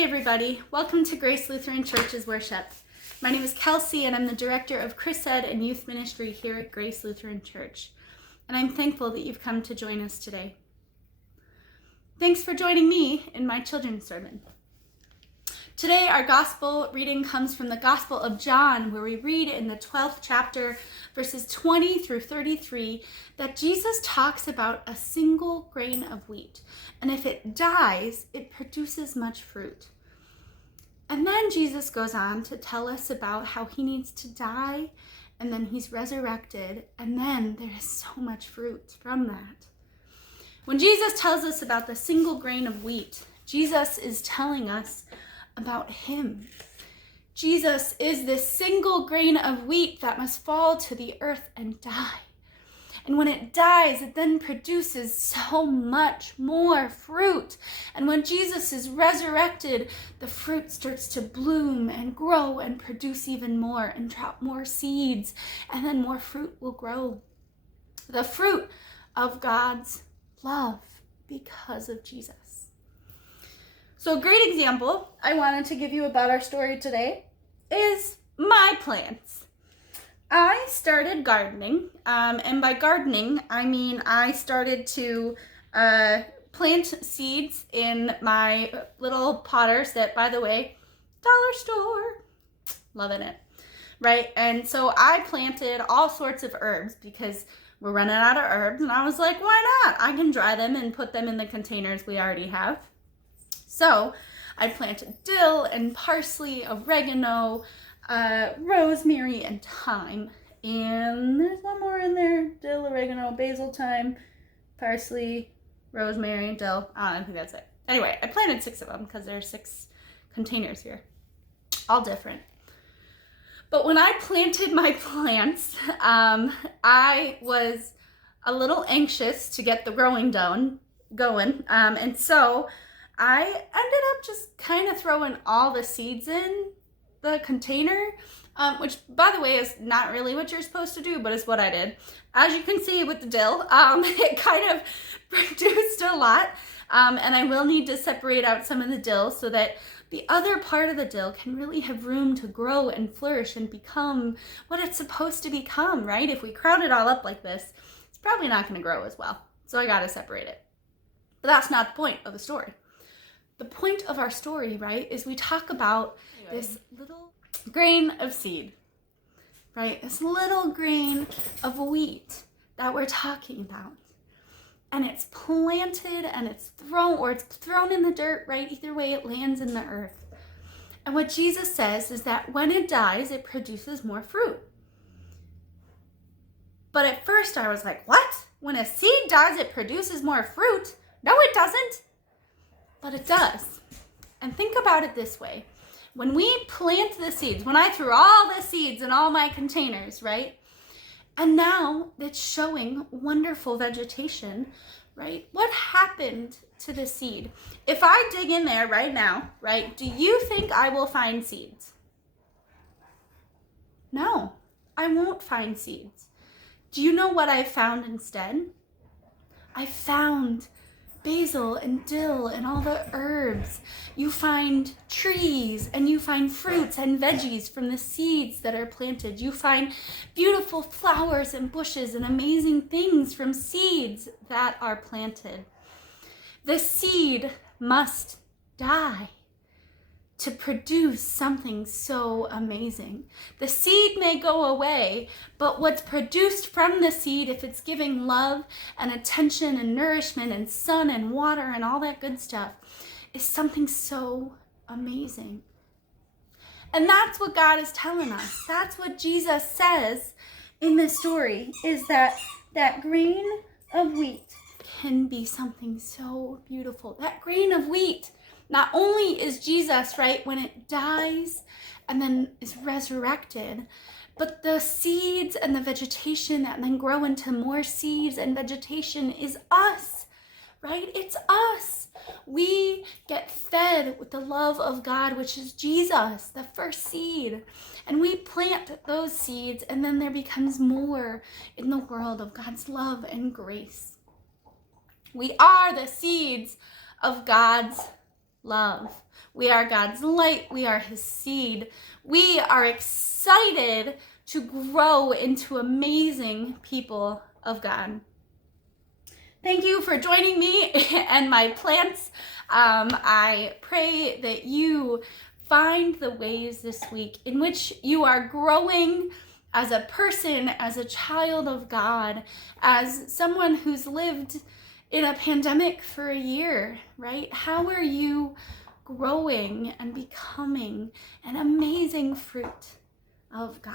Hey everybody, welcome to Grace Lutheran Church's worship. My name is Kelsey and I'm the Director of Chris Ed and Youth Ministry here at Grace Lutheran Church. And I'm thankful that you've come to join us today. Thanks for joining me in my children's sermon. Today our gospel reading comes from the Gospel of John, where we read in the 12th chapter, verses 20 through 33, that Jesus talks about a single grain of wheat. And if it dies, it produces much fruit. And then Jesus goes on to tell us about how he needs to die, and then he's resurrected, and then there is so much fruit from that. When Jesus tells us about the single grain of wheat, Jesus is telling us about him. Jesus is this single grain of wheat that must fall to the earth and die. And when it dies, it then produces so much more fruit. And when Jesus is resurrected, the fruit starts to bloom and grow and produce even more and drop more seeds. And then more fruit will grow. The fruit of God's love because of Jesus. So a great example I wanted to give you about our story today is my plants. I started gardening, and by gardening, I mean I started to plant seeds in my little potters that, by the way, dollar store, loving it, right? And so I planted all sorts of herbs because we're running out of herbs, and I was like, why not? I can dry them and put them in the containers we already have. So I planted dill and parsley, oregano, rosemary, and thyme. And there's one more in there: dill, oregano, basil, thyme, parsley, rosemary, dill. I think that's it. Anyway, I planted 6 of them because there are 6 containers here, all different. But when I planted my plants, I was a little anxious to get the growing going. And so I ended up just kind of throwing all the seeds in the container, which, by the way, is not really what you're supposed to do, but is what I did. As you can see with the dill, it kind of produced a lot, and I will need to separate out some of the dill so that the other part of the dill can really have room to grow and flourish and become what it's supposed to become, right? If we crowd it all up like this, it's probably not going to grow as well. So I got to separate it. But that's not the point of the story. The point of our story, right, is we talk about this little grain of seed, right? This little grain of wheat that we're talking about. And it's planted and it's thrown in the dirt, right? Either way, it lands in the earth. And what Jesus says is that when it dies, it produces more fruit. But at first I was like, what? When a seed dies, it produces more fruit? No, it doesn't. But it does. And think about it this way. When we plant the seeds, when I threw all the seeds in all my containers, right? And now it's showing wonderful vegetation, right? What happened to the seed? If I dig in there right now, right, do you think I will find seeds? No, I won't find seeds. Do you know what I found instead? I found basil and dill and all the herbs. You find trees and you find fruits and veggies from the seeds that are planted. You find beautiful flowers and bushes and amazing things from seeds that are planted. The seed must die to produce something so amazing. The seed may go away, but what's produced from the seed, if it's giving love and attention and nourishment and sun and water and all that good stuff, is something so amazing. And that's what God is telling us. That's what Jesus says in this story, is that grain of wheat can be something so beautiful. That grain of wheat, not only is Jesus, right, when it dies and then is resurrected, but the seeds and the vegetation that then grow into more seeds and vegetation is us, right? It's us. We get fed with the love of God, which is Jesus, the first seed. And we plant those seeds, and then there becomes more in the world of God's love and grace. We are the seeds of God's love. We are God's light. We are his seed. We are excited to grow into amazing people of God. Thank you for joining me and my plants. I pray that you find the ways this week in which you are growing as a person, as a child of God, as someone who's lived in a pandemic for a year, right? How are you growing and becoming an amazing fruit of God?